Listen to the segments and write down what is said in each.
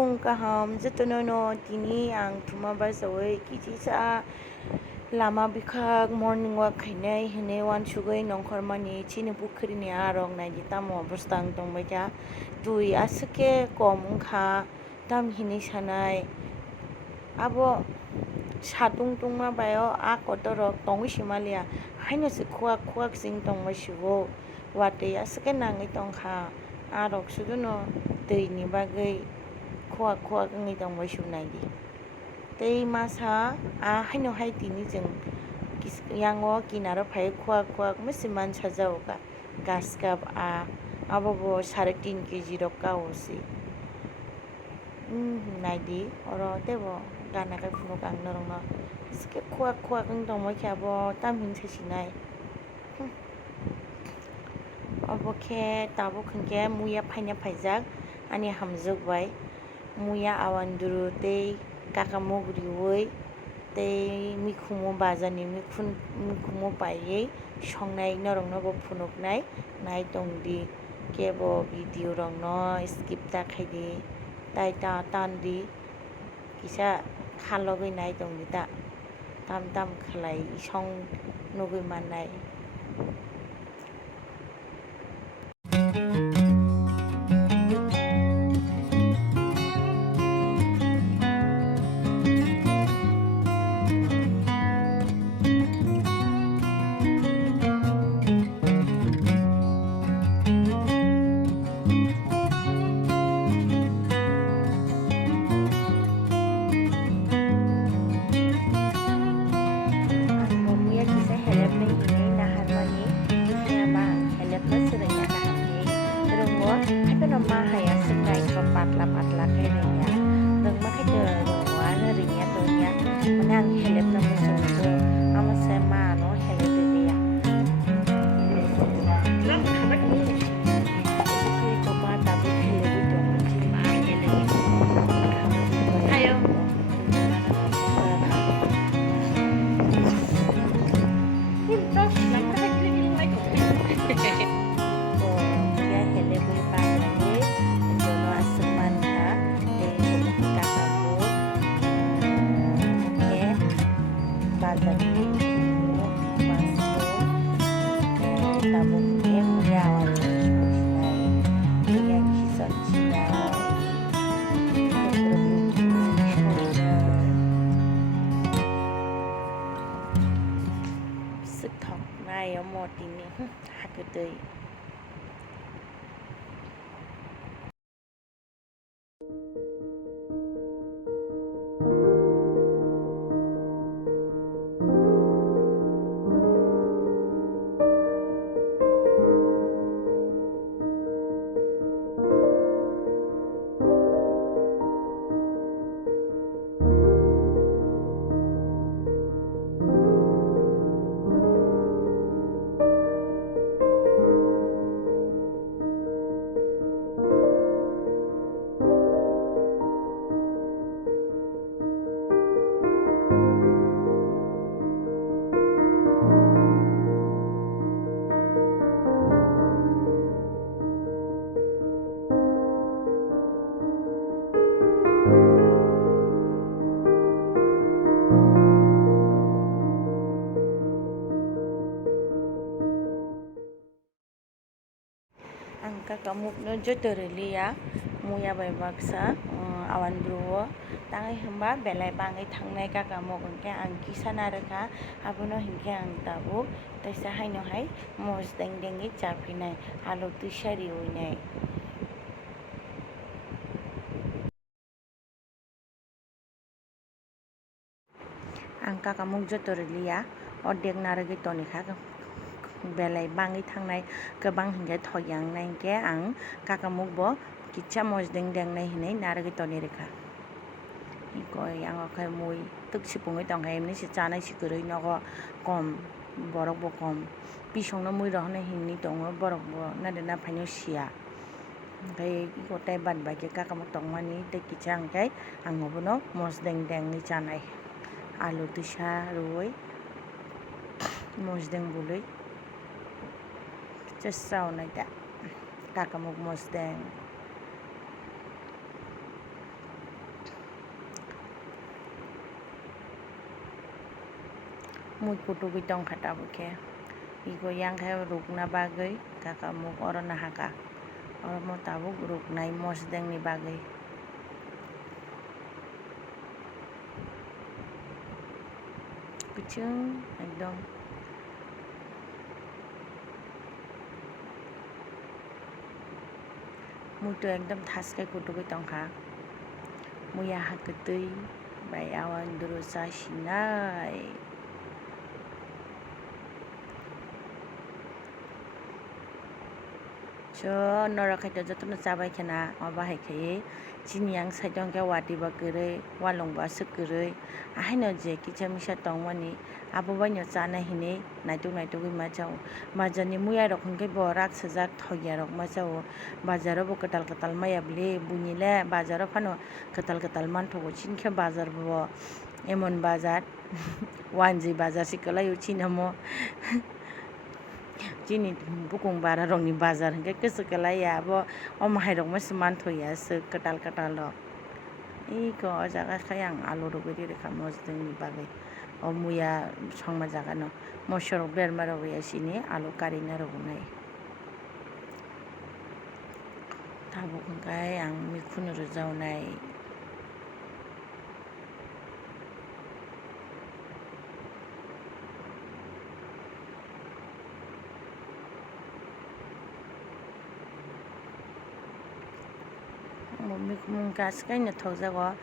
fung kaham jetono no tini ang thuma basawai kichisa lama bikhak morning walk khainai hene wan sugai nongkhormani chini pukhri ni arok naidi tamo bostang tongbaija tui asake kom wngkha tam hini sanai abo satung tungma bayo a kotorok tongui simalia haino se khuak sing tongbai sibo watui asake nangui tongkha arok sudono tui ni bagui khuak wngui tongbai naidi tei masa a haino hai tini jeng yango kinaro phai khuak misi mansajao gas kap a abobo 3.5 kg rok kaosi naidi oro tebo gana kai phunuk ang norongno ske khuak wngwi tongbai khe abo tamhin sasinai obo khe tabuk hinkhe muiya phaina phaijak ani hamjakbai muiya awandru tei kakamuk riwui tei mikhumu bazani mikhumu paiui songnai norokno bo phunuknai nai tongdi kebo video rok no skip ta khaidi tai tandi kisa khalogui nai tongdi ta tam khlai song nugui mannai. Mahaya sengai ko patla kaya niya nang makita ruwa na rin niya to niya manang helip na mususo ama sa mano helip niya kuy ko mata bu helip ito ayo sức thọc này ở một tí nữa hạt cái tươi kakamukno jotoriliya muya bai baksa awandruo tangai himba belai bangai thangnai kakamuk hingke ang kisana rekha abono hingke ang tabuk taisa haino hai moj dengdengui chapinai alu tuisa riwinai ang kakamuk jotoriliya ordek narwgui tonikha belai bangai thangnai kwbang hingke thoyangnai hingke ang kakamuk bo kitsa moj dengdeng nai hinui narwgui tonirikha koi ang okhai mui tuk sipungui tongkha emni se chanai sikwrui nogo kom borok bo kom bisong no mui rok no himni tongo borok bo nadena phaino sia hingke gotai bad baki kakamuk tongmani tei kitsa hingke ang obono moj dengdeng ni chanai alu tuisa rwui moj deng bului chasao naida kakamuk moj deng mui kutugi tongkha tabukhe iko yangkhe rukna bagui kakamuk oro nahaka oro tabuk ruknai mosdengni bagui kuchung ekdom mui to ekdom thaskai kutugui tongkha muya hakutui bai awan duru chasinai so norok khaito jotono chabai khena bahai khaiui chini yang side hongkhe wati ba kwrui walong ba swkwrui haino je kisa misa tongmani abo baino chana hinui naitok machao bazar ni muiya rok hingkhe bo rak sijak thogia rok machao bazar o bo kwtal kwtal maya bli buinile bazar o phano kwtal manthogo chinkhe bazar bo emon bazar wanji bazar se kwlai o chinamo chini bukung bara rok ni bazar hingkhe kwchuk kwlai ya abo omahai rok masa manthoya swk kwtal rok iko o jaga khai ang alu rugui rwkha mosdengni bagui o muiya songma jaga no moso rok berma rogya sini alu karina rogonai tabuk hingkhai ang mikhunu rwjaunai mungkha aswkai no thokjago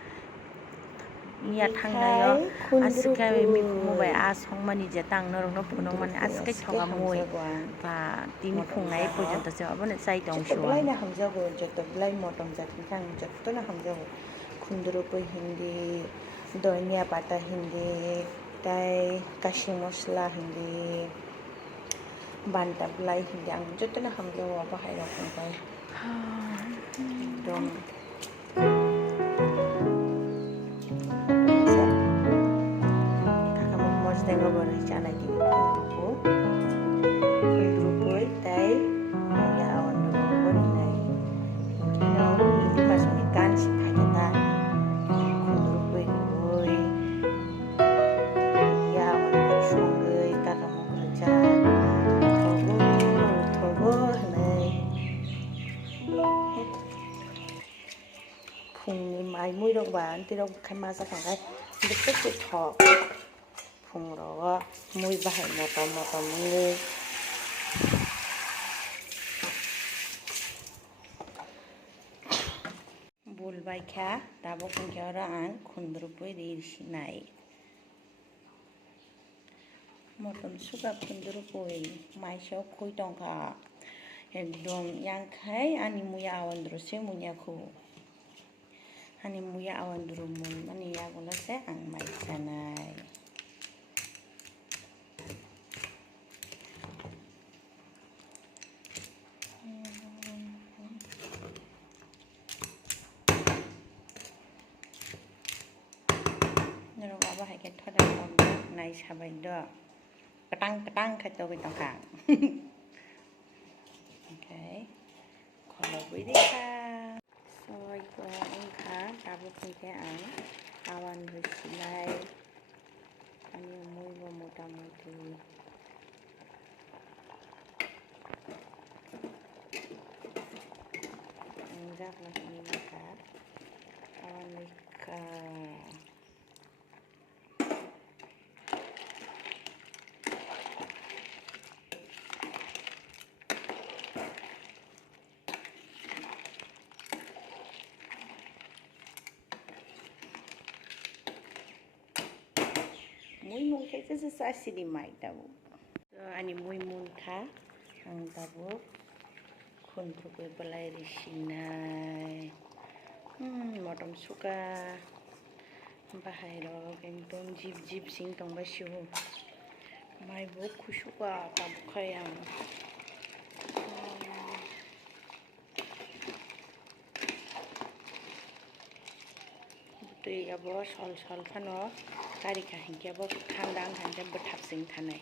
ya thangnaio aswkai mikhumu bai songmani je tang norok no phunukmani aswkai thoka mui ba tini phungnai porjonto se abono chai tongso belai na hamjago joto belai motom jati kang joto na hamjago khundrupui hindi doinia pata hindi tai kashi mosla hindi banta belai hindi ang joto na hamjago bahai rok hingkhai dom kakamuk mosdengo boroi chana kini khundrupui tai muya awan duru borinai kino mili masoni kansi phaitata khundrupui rui ya awan duru songui kakamuk rwjak thogo hinai phungni mai mui rok ba anti rok khai ma jakhai dikte thok phung rogo mui bahai motom ongui bulbai kha tabuk hingkhe oro ang khundrupui rirsinai motom suka khundrupui maisao khui tongkha ekdom yangkhai ani muiya awan duru se muiyaku ani muiya awan duru munmani yagono se ang maisanai norok abo haikhe thoda nai sabai do katang khaitogui tongkha okay kholobui rekha soiko wngkha tabuk hingkhe ang awan rwsinai ani mui bo motamuti jakla hini maka awan rwkha mui mungkhe chasa chasini mai tabuk ani mui munkha ang tabuk khundrupui belai risinai motom suka bahai rok ekdom jip sing tongbaisio mai bo khusuka tabukkhai ang tui abo sol phano karika hingkhe abo thanda wngkha bwthapjing thanai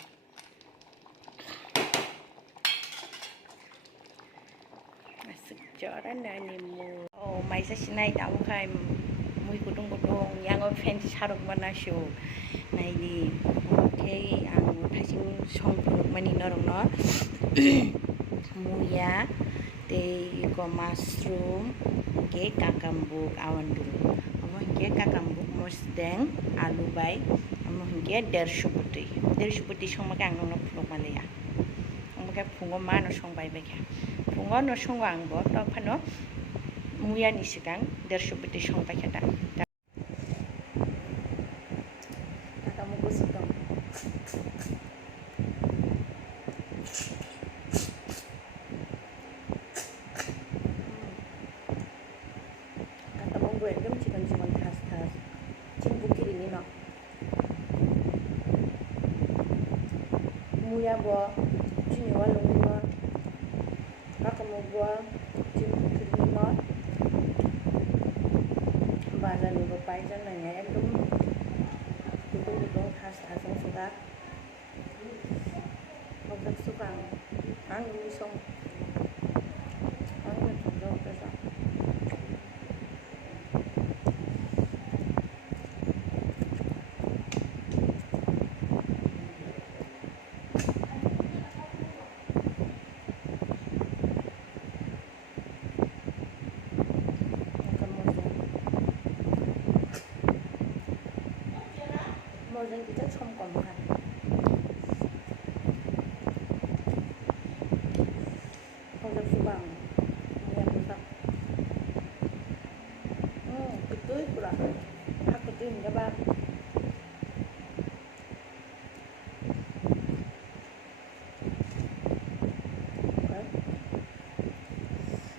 aswk jora nani mu maisa sinai tabukhai muy gudung yang fan sarok manasyo naidi oke ang thasing song mani norong no muya tei ko mushroom ke kakambuk awan dulu amo ke kakambuk mosdeng alu bai amo ke 150 puti song makang no phulok malaya amo ke phungo ma no song bai bekha phungo no song ang bo to phano muya ni sikang 150 puti song bai khata kamu gusuk dong gue एकदम chicken खास Chimpu किरिनी no muya bo chini walung no kakamu bo Chimpu किरिनी no बाजा ni bo pai jan nanya एकदम gudung खास yang suka objek suka ang ini song ang ini tuh besar Mozeng kita chom kan Mozeng subang yang besar itu pula aku tuh enggak bang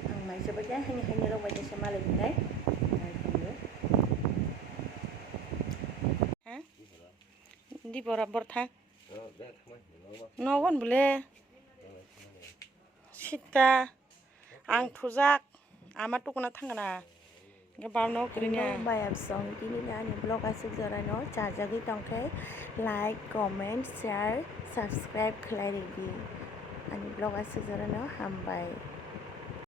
ang may sebetulnya hanya orang baca sama lagi deh di berabar thang nawan boleh sita ang thujak ama tu kena thang na gabam no krinya bayap song kini ni blog asik jara no charjagi tongkai like comment share subscribe khlai rebi ani blog asik jara no hambai